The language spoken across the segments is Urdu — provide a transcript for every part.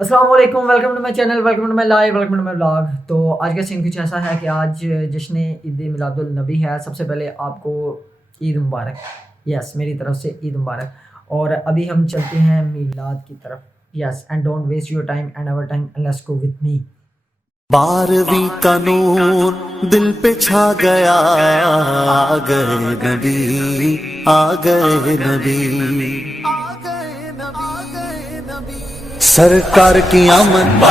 السلام علیکم، welcome to my channel, welcome to my life, welcome to my blog. تو آج کا سین کچھ ایسا ہے کہ آج جشن عید میلاد النبی ہے۔ سب سے پہلے آپ کو عید مبارک، یس میری طرف سے عید مبارک۔ اور ابھی ہم چلتے ہیں میلاد کی طرف، yes and don't waste your time and our time and let's go with me. 12ویں کا نور دل پہ چھا گیا، آ گئے نبی، آ گئے نبی، سرکار کی آمد،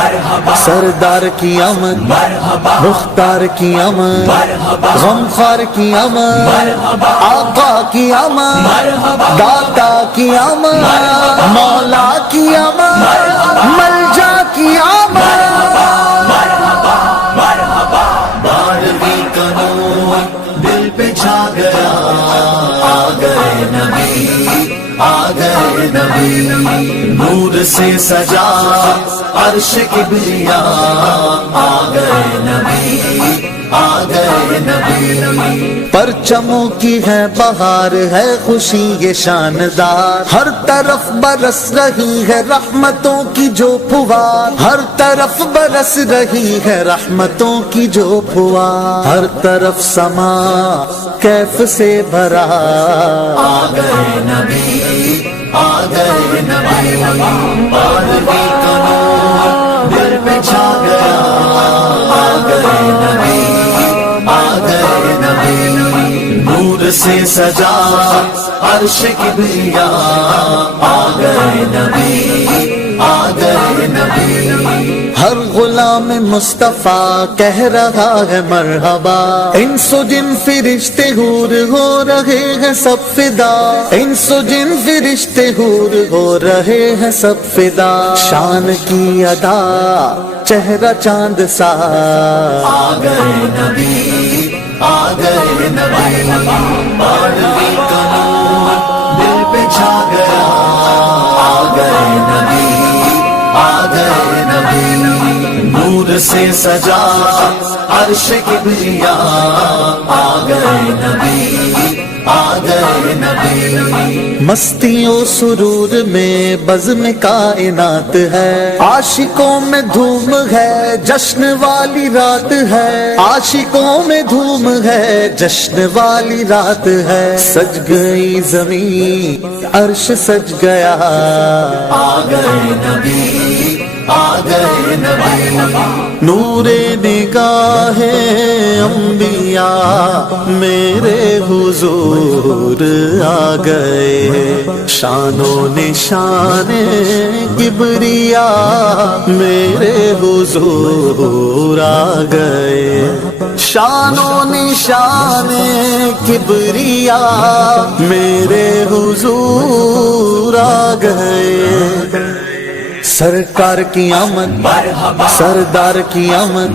سردار کی آمد، مختار کی آمد، غمخوار کی آمد، آقا کی آمد، داتا کی آمد، مولا کی آمد، ملجا کی آمد۔ 12ویں کا نور دل پہ چھا گیا، آ گئے نبی، آ گئے نبی، نور سے سجا عرش کبریا، آ گئے نبی، آ گئے نبی، پرچموں کی ہے بہار، ہے خوشی یہ شاندار، ہر طرف برس رہی ہے رحمتوں کی جو پھوار، ہر طرف برس رہی ہے رحمتوں کی جو پھوار، ہر طرف سما کیف سے بھرا، آ گئے نبی، آ گئے نبی، 12ویں کا نور دل پہ چھا گیا، آ گئے نبی، آ گئے نبی، نور سے سجا عرش کبریا، آ گئے نبی، آ گئے نبی، ہر غلام مصطفیٰ کہہ رہا ہے مرحبا، انس و جن فرشتے حور ہو رہے ہیں سب فدا، انس و جن فرشتے حور ہو رہے ہیں سب فدا، شان کی ادا چہرہ چاند سا، آ گئے نبی، آ گئے نبی، 12ویں کا نور دل پہ چھا گیا، آ گئے نبی، آ گئے نبی، نور سے سجا عرش کبریا، آ گئے نبی، آ گئے نبی، مستی و سرور میں بزم کائنات ہے، عاشقوں میں دھوم ہے جشن والی رات ہے، عاشقوں میں دھوم ہے جشن والی رات ہے، سج گئی زمین عرش سج گیا، آ گئے نبی، آ گئے نبی، نور نگاہ انبیاء میرے حضور آ گئے، شان و نشان کبریا میرے حضور آ گئے، شان و نشان کبریا میرے حضور آ گئے، سرکار کی آمد، سردار کی آمد،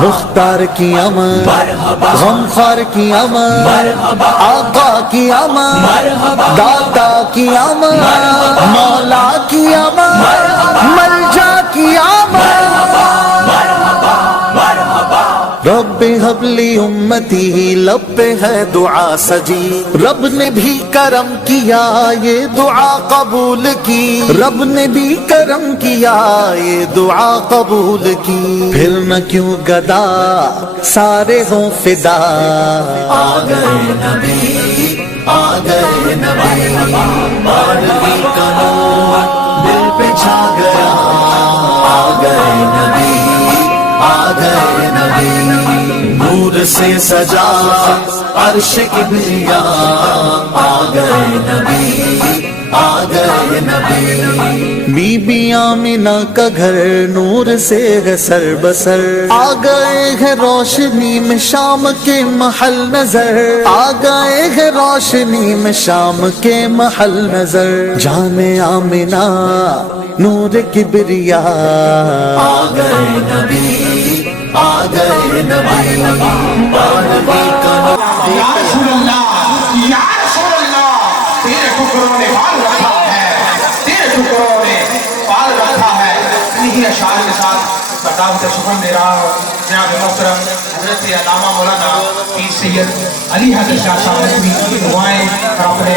مختار کی آمد، غمخوار کی آمد، آقا کی آمد، داتا کی آمد، مولا کی آمد، ملجا کی آمد، رب حب لی امتی، لب پہ ہے دعا سجی، رب نے بھی کرم کیا یہ دعا قبول کی، رب نے بھی کرم کیا یہ دعا قبول کی، پھر نہ کیوں گدا سارے ہوں فدا، آ گئے نبی، آ گئے نبی، 12ویں کا نور دل پہ چھا گیا، آ گئے نبی، آ گئے نبی، نور سے سجا عرش کبریا، آ گئے نبی، آ گئے نبی، بی بی آمنہ کا گھر نور سے ہے سر بسر، آ گئے ہیں روشنی میں شام کے محل نظر، آ گئے ہیں روشنی میں شام کے محل نظر، جان آمنہ نور کبریا، آ گئے نبی، آ گئے نبی، 12ویں کا یا رسول اللہ، یا رسول اللہ، تیرے ٹکڑوں نے بال رکھا ہے، تیرے ٹکڑوں نے بال رکھا ہے، انہی اشعار کے ساتھ برداشت شکر دے رہا ہوں جناب محترم حضرت علامہ مولانا پیر سید علی حضرت شاہ صاحب نقوی کی دعائیں اور اپنے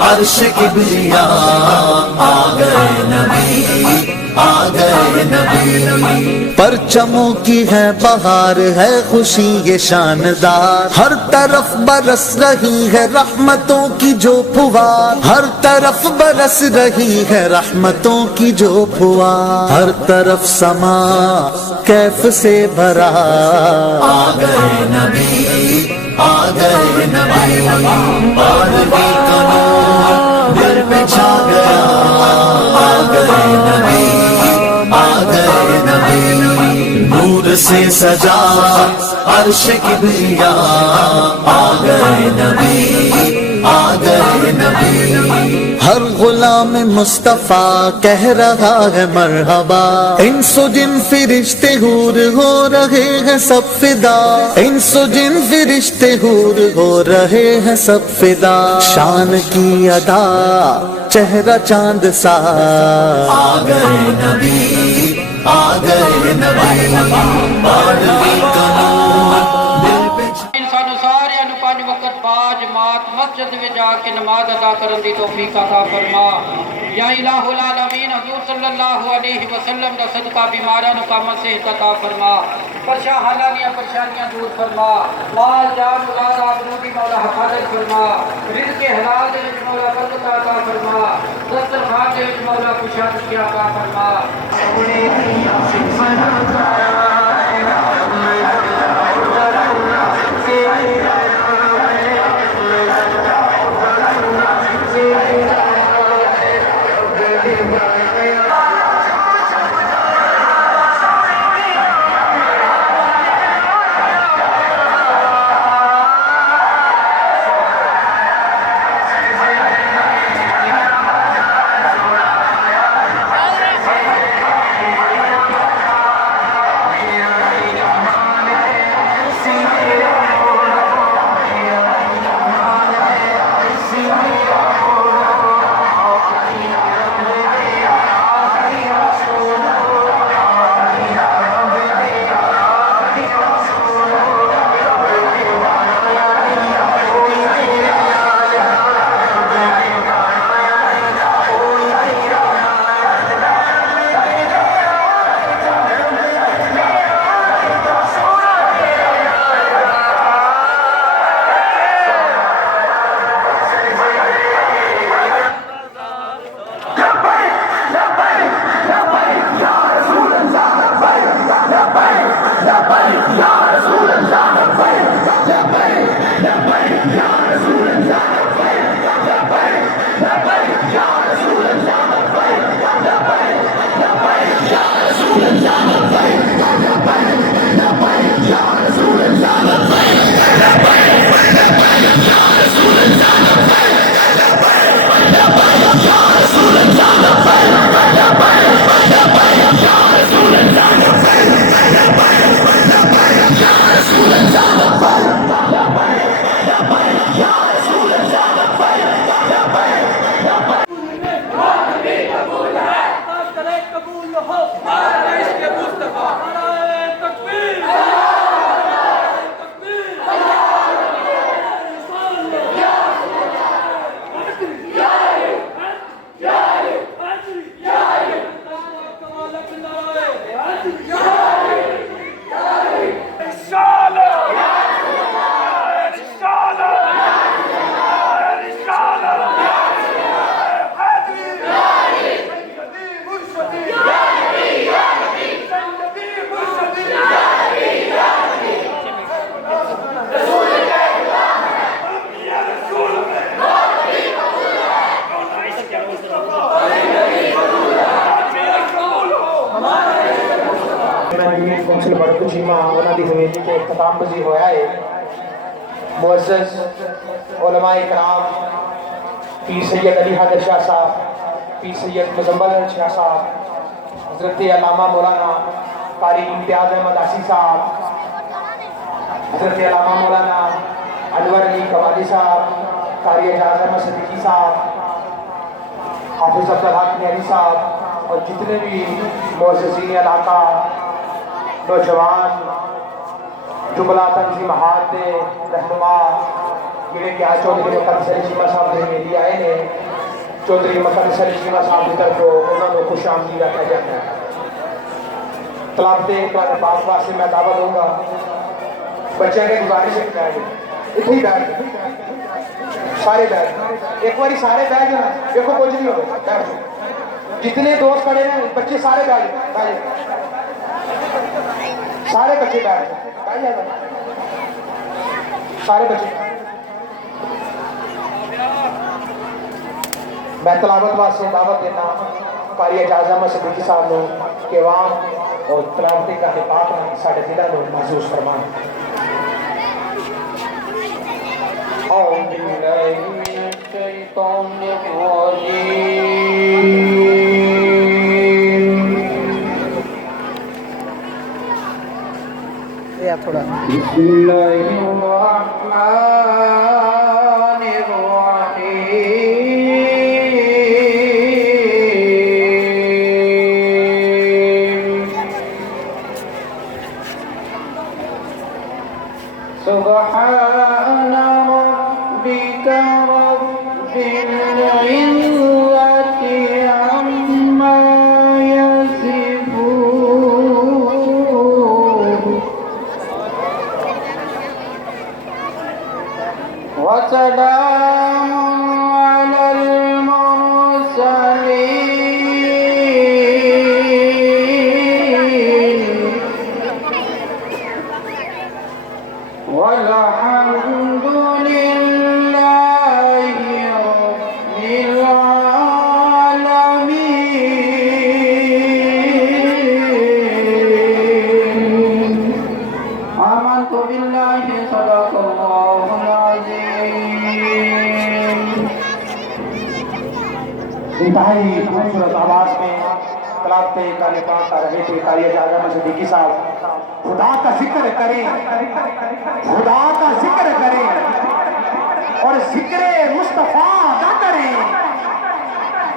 عرش کبریا آ گئے نبی آ گئے نبی پرچموں کی ہے بہار ہے خوشی یہ شاندار ہر طرف برس رہی ہے رحمتوں کی جو پھوار ہر طرف برس رہی ہے رحمتوں کی جو پھوار ہر طرف سما کیف سے بھرا آ گئے نبی آ گئے نبی بارگی کا نور دل پہ چھا گیا آ گئے نبی آ گئے نبی نور سے سجا عرش کبریا آ گئے نبی آ گئے نبی ہر غلام مصطفیٰ کہہ رہا ہے مرحبا انس و جن فرشتے حور ہو رہے ہیں سب فدا انس و جن فرشتے حور ہو رہے ہیں سب فدا شان کی ادا چہرہ چاند سا آ گئے نبی آ گئے نبی بارگی کا نور دل پہ انسانوں سارے نو 5 وقت با جماعت مسجد میں جا کے نماز ادا کرن دی توفیق عطا فرما یا الہ العالمین حضور صلی اللہ علیہ وسلم دا صدقہ بیماراں نو کامل صحت عطا فرما پریشانیاں پریشانیاں دور فرما مال جان اولاد آبرو دی مولا حفاظت فرما رزق حلال دے وچ مولا برکت عطا فرما دسترخوان دے وچ مولا خوشی عطا فرما کونسل بڑک جیما انہاں دی حویلی کے اختتام پذیر ہویا ہے معزز علماء کرام پیر سید علی حیدر شاہ صاحب پیر سید مزمل شاہ صاحب حضرت علامہ مولانا قاری امتیاز احمد آسی صاحب حضرت علامہ مولانا انور علی قوادی صاحب قاری اعجاز احمد صدیقی صاحب حافظ عبدالحق نیری صاحب اور جتنے بھی معززین علاقہ نوجوان جملہ تنظیمات رہنما جڑے کہ آج چودھری مقدس علی شیما صاحب نے میری آئے نے چودھری مقدس علی شیما صاحب کی طرف انہوں نے خوش آمدید رکھا جاتا ہے تلاوت قرآن پاک واسطے میں دعوت دوں گا بچے کے گزارش ہے اتنے ہی بیٹھ سارے بیٹھ ایک باری سارے بیٹھ جانا دیکھو کچھ نہیں ہوگا بیٹھ جتنے دوست کھڑے ہیں بچے سارے بیٹھ سارے بچے بیٹھ جائیں سارے بچے میں تلاوت واسطے دعوت دینا قاری اعجاز احمد صدیقی صاحب نے کہ وہاں اور تلاوت کرنے پاک نے ساڑھے دلہ نے محسوس فرمائیں اعوذ باللہ من الشیطان الرجیم یا تھوڑا بسم اللہ الرحمن الرحیم سبحان ربك رب العزة عما يصفون وسلام على المرسلين والحمد لله رب العالمين آمنت بالله صدق الله العظيم انتہائی خوبصورت آواز میں تلاوت کلام پاک کر رہے تھے قاری اعجاز احمد صدیقی صاحب خدا کا ذکر کریں خدا کا ذکر کریں اور ذکر مصطفیٰ نہ کریں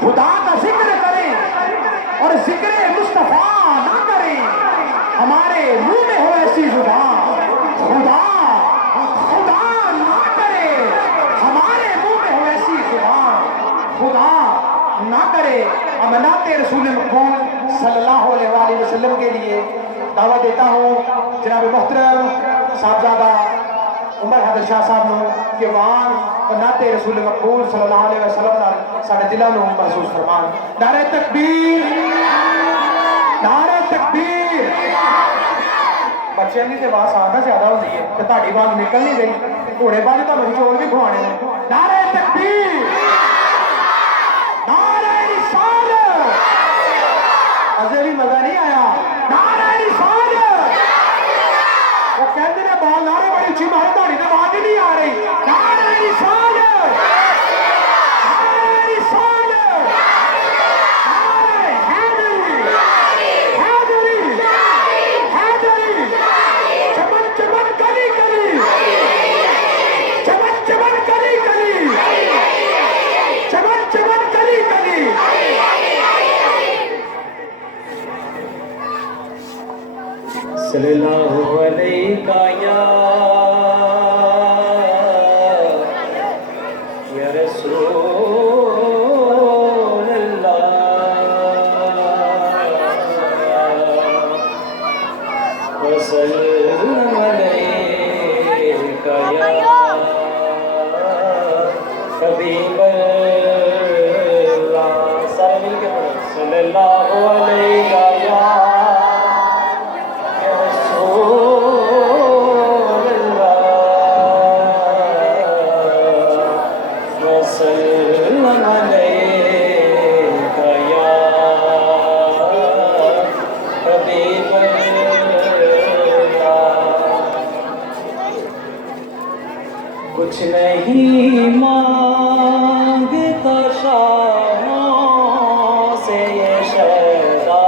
خدا کا ذکر کریں اور ذکر مصطفیٰ نہ کریں ہمارے منہ میں ہو ایسی زبان خدا خدا نہ کرے ہمارے منہ میں ہو ایسی زبان خدا نہ کرے امنات رسول مقبول صلی اللہ علیہ وآلہ وسلم کے لیے دعوت دیتا ہوں جناب محترم صاحبزادہ عمر حیدر شاہ صاحب نے کہ وہاں نعت رسول مقبول صلی اللہ علیہ وسلم ساڑھے دلہ نے محسوس فرمان نعرہ تکبیر نعرہ تکبیر بچے نہیں سے بات آنا زیادہ ہوتی ہے کہ تاڑی بات نکل نہیں گئی گھوڑے بات تو مجھے چول بھی کھوانے ہیں نعرہ تکبیر نعرہ رسالت ازے بھی مزہ نہیں آیا نعرہ رسالت وہ کہتے ہیں بال نعرے بڑی اچھی مارے تاڑی تو بات ہی نہیں آ رہی نعرہ رسالت نعرہ رسالت نعرہ حیدری حیدری حیدری چمن چمن کلی کلی چمن چمن کلی کلی چمن چمن کلی کلی صلی اللہ علیہ یا رسول اللہ وسلم علیکہ یا حبیب اللہ سارے مل کے پڑھو صلی اللہ علیہ یا کچھ نہیں مانگتا شاہوں سے یہ شہدا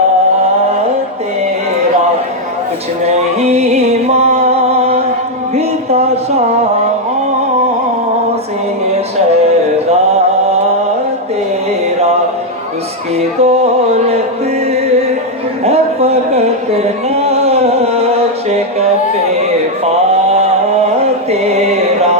تیرا کچھ نہیں مانگتا شاہوں سے یہ شہدا تیرا اس کی دولت ہے فقط نقش کف پا تیرا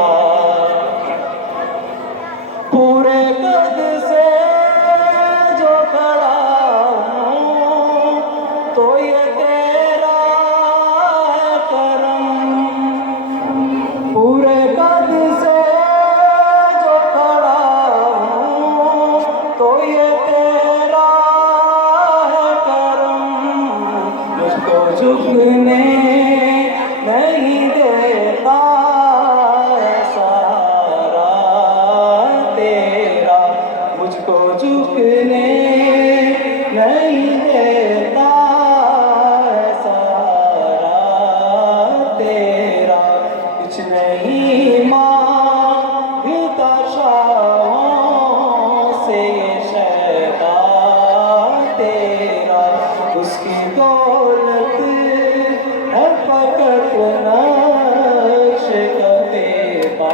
دیتا سارا تیرا، مجھ کو جھکنے نہیں دیتا سارا تیرا، کچھ نہیں مانگتا شاہوں سے شیطان تیرا، اس کی دولت ہے فقط نقش کفِ پا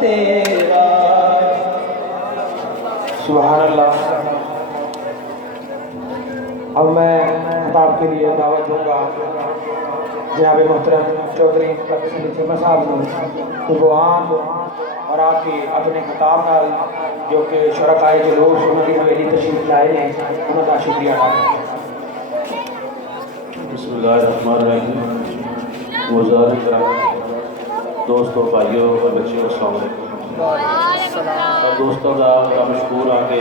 تیرا۔ سبحان اللہ۔ اب میں خطاب کے لیے دعوت دوں گا جناب محترم چودھری چیمہ صاحب کو گوان اور آپ کی اپنے خطاب نال جو کہ شرکائے جلوس انہوں کی حویلی تشریف لائے ہیں، انہوں کا شکریہ ادا۔ بسم اللہ الرحمن الرحیم۔ وزارت کرام، دوستوں، بھائیوں اور بچیوں، السلام علیکم۔ اور دوستوں کا مشکور آ کے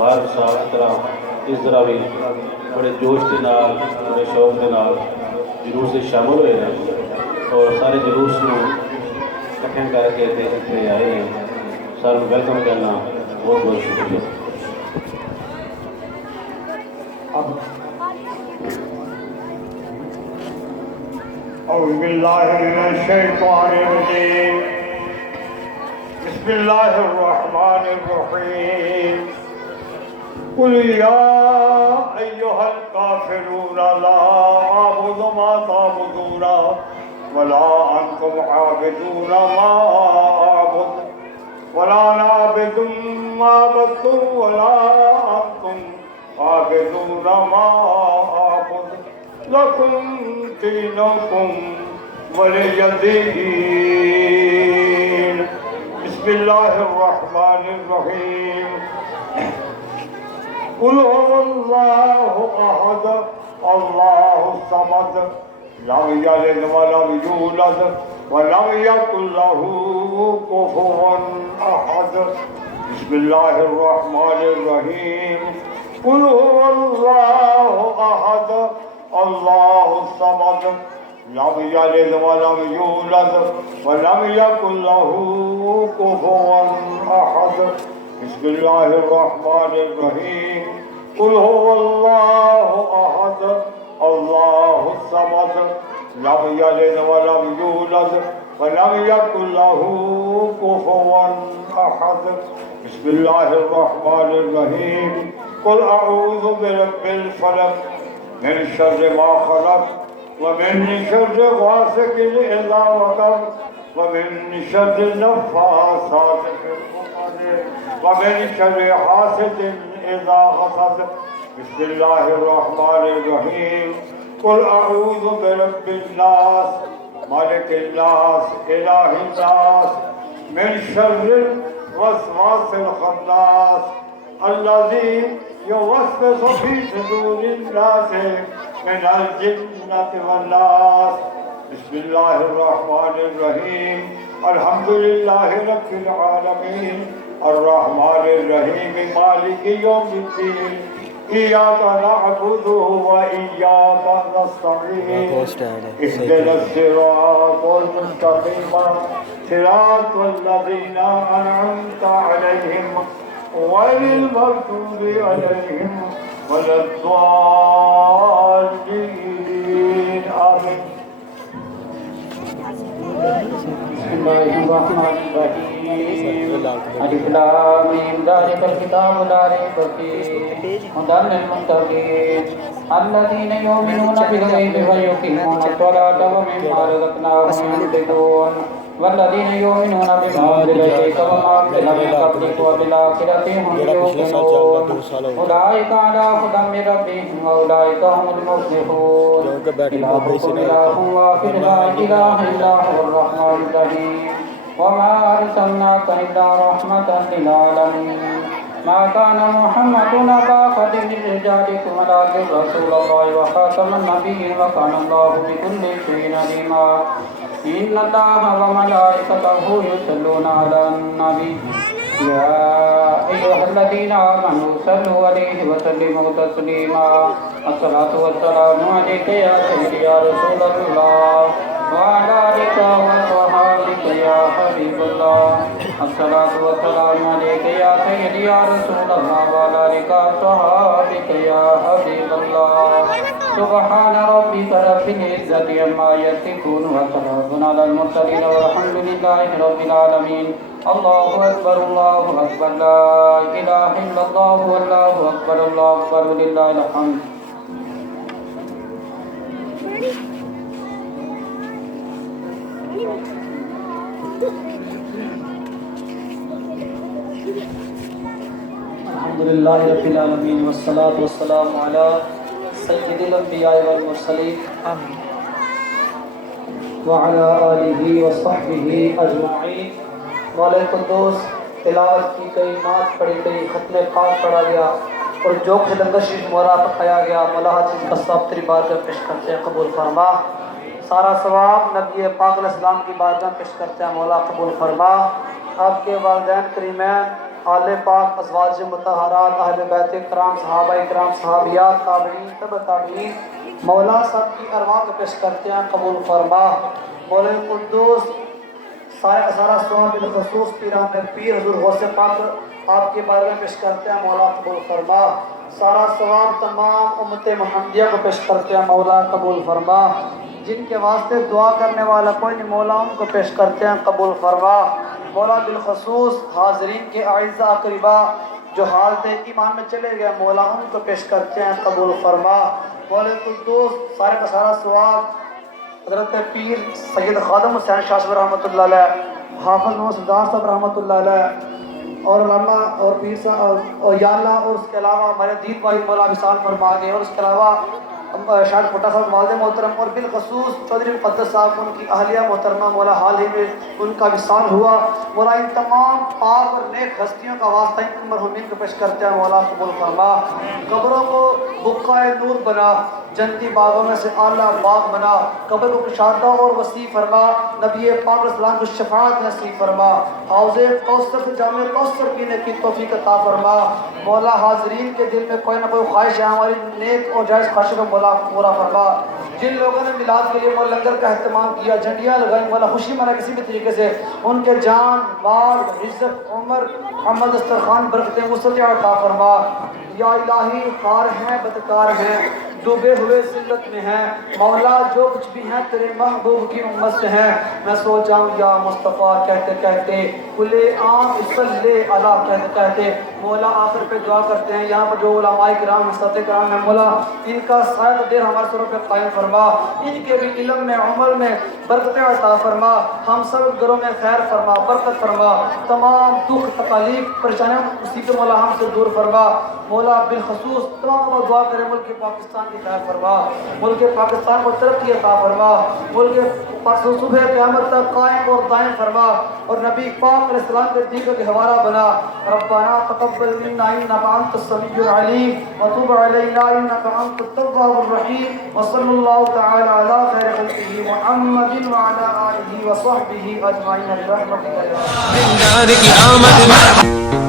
ہر سال طرح اس طرح بھی بڑے جوش کے نال، بڑے شوق کے نال جلوس سے شامل ہوئے ہیں اور سارے جلوس کو اکٹھے کر کے اتنے آئے ہیں۔ سر ویلکم کرنا بہت بہت شکریہ۔ اعوذ باللہ من الشیطان الرجیم، بسم اللہ الرحمن الرحیم، قل یا ایہا الکافرون لا اعبد ما تعبدون ولا انتم عابدون ما اعبد ولا انا عابد ما عبدتم ولا انتم عابدون ما اعبد لکم دینکم ولی دین۔ بسم اللہ الرحمن الرحیم، قل هو اللہ احد اللہ الصمد لم یلد ولم یولد ولم یکن له کفوا احد۔ بسم اللہ الرحمن الرحیم، قل هو اللہ احد اللہ الصمد لم یلد ولم یولد ولم یکن له کفوا احد۔ بسم اللہ الرحمن الرحیم، قل هو اللہ احد اللہ الصمد لم یلد ولم یولد ولم یکن له کفوا احد۔ بسم اللہ الرحمن الرحیم، قل اعوذ برب الفلق من شر ما خلق ومن شر غاسق اذا وقب ومن شر النفاثات في العقد ومن شر حاسد اذا حسد۔ بسم اللہ الرحمن الرحیم، قل اعوذ برب الناس مالک الناس الہ الناس من شر الوسواس الخناس الذي يوسوس في صدور الناس من الجنة والناس۔ بسم اللہ الرحمن الرحیم، الحمد للہ رب العالمین الرحمن الرحیم مالک یوم الدین، ایاک نعبد و ایاک نستعین، اهدنا الصراط المستقیم صراط الذین انعمت علیہم غیر المغضوب علیہم ولا الضالین، آمین۔ بسم اللہ الرحمن الرحیم، الف لام میم، ذالک الکتاب لا ریب فیہ ھدی للمتقین الذین یؤمنون بالغیب ویقیمون الصلاة ومما رزقناہم ينفقون والذین یؤمنون بما انزل الیک وما انزل من قبلک وبالآخرۃ هم یوقنون اولئک علی ھدی من ربہم واولئک هم المفلحون۔ الہکم الہ واحد لا الہ الا هو الرحمن الرحیم وما ارسلناک الا رحمۃ للعالمین۔ ما كان محمد أبا أحد من رجالكم ولكن رسول الله وخاتم النبيين وكان الله بكل شيء عليما۔ إن الله وملائكته يصلون على النبي يا أيها الذين آمنوا صلوا عليه وسلموا تسليما۔ الصلاة والسلام عليك يا سيدي يا رسول الله وعلى آلك وصحبك يا حبيب الله الصلاة والسلام عليك يا سيدي يا رسول الله وعلى آلك وصحبك يا حبيب الله سبحان ربك رب العزة عما يصفون وسلام على المرسلين والحمد لله رب العالمين الله أكبر لا إله إلا الله والله أكبر ولله الحمد. الحمدللہ رب العالمین والصلاة والسلام علی سید الانبیاء والمرسلین وعلی آلہ وصحبہ اجمعین. مولا قدوس تلاوت کی گئی، نعت پڑھی گئی، ختم پاک پڑھا گیا اور جو کچھ لنگر شریف مولا پکایا گیا، مولا ہر چیز کا ثواب تیری بارگاہ پیش کرتے ہیں، قبول فرما. سارا ثواب نبی پاک علیہ السلام کی بارگاہ پیش کرتے ہیں، مولا قبول فرما. آپ کے والدین کریمین، آل پاک، ازواج مطہرات، اہل بیت کرام، صحابہ کرام، صحابیات، تابعین، تبع تابعین، مولا سب کی ارواح کو پیش کرتے ہیں، قبول فرما. مولا قدوس سارا ثواب بالخصوص پیران پیر حضور غوث پاک آپ کے بارے میں پیش کرتے ہیں، مولا قبول فرما. سارا ثواب تمام امت محمدیہ کو پیش کرتے ہیں، مولا قبول فرما. جن کے واسطے دعا کرنے والا کوئی نہیں، مولا ان کو پیش کرتے ہیں، قبول فرما. مولا بالخصوص حاضرین کے اعزاء اقربا جو حالت ایمان میں چلے گئے، مولا ان کو پیش کرتے ہیں، قبول فرما. مولا قدوس سارے کا سارا ثواب حضرت پیر سید خادم حسین شاہ صاحب رحمۃ اللہ علیہ، حافظ محمد سردار صاحب رحمۃ اللہ علیہ اور علامہ اور پیر صاحب اور یا اللہ، اور اس کے علاوہ ہمارے دین بھائی مولا وصال فرما گئے، اور اس کے علاوہ شاہد پٹا صاحب والد محترم، اور بالخصوص چودھری مقدس صاحب ان کی اہلیہ محترمہ، مولا حال ہی میں ان کا وصال ہوا. مولا ان تمام پاک اور نیک ہستیوں کا واسطہ ان مرحومین کو پیش کرتے ہیں، مولا قبول فرما. قبروں کو بقائے نور بنا، جنتی باغوں میں سے اعلیٰ باغ بنا، قبر کو کشادہ اور وسیع فرما. نبی پاک علیہ السلام کو شفاعت نصیب فرما. حوض کوثر سے جام کوثر پینے کی توفیق عطا فرما. مولا حاضرین کے دل میں کوئی نہ کوئی خواہش ہے، ہماری نیک اور جائز خواہشوں کو مولا پورا فرما. جن لوگوں نے میلاد کے لیے مولا لنگر کا اہتمام کیا، جھنڈیاں لگائیں، مولا خوشی منائے کسی بھی طریقے سے، ان کے جان، مال، عزت، عمر، عمل، دسترخوان، برکتیں وسعت عطا فرما. یا الہی خار ہیں، بدکار ہیں، ڈوبے ہوئے ذلت میں ہیں، مولا جو کچھ بھی ہیں تیرے محبوب کی امت سے ہیں. میں سو جاؤں یا مصطفیٰ کہتے کہتے، کھلے عام صلی اللہ کہتے کہتے، مولا آخر پہ دعا کرتے ہیں یہاں پر جو علماء کرام، حضرات کرام ہیں، مولا ان کا سایہ دیر ہمارے سروں پہ قائم فرما. ان کے بھی علم میں، عمل میں برکتیں عطا فرما. ہم سب گھروں میں خیر فرما، برکت فرما. تمام دکھ، تکالیف، پریشانیاں، مصیبتیں مولا ہم سے دور فرما. مولا بالخصوص تمام دعا کریں ملک پاکستان کی خیر فرما، ملک پاکستان کو ترقی عطا فرما، ملک پاکستان صبح قیامت تک قائم اور دائم فرما، اور نبی پاک علیہ السلام کے دین کے حوالہ بنا. ربنا تقبل منا انك انت السميع العليم وتب علينا انك انت التواب الرحيم. وصلى الله تعالى على خير خلقه محمد وعلى اله وصحبه اجمعين برحمتك يا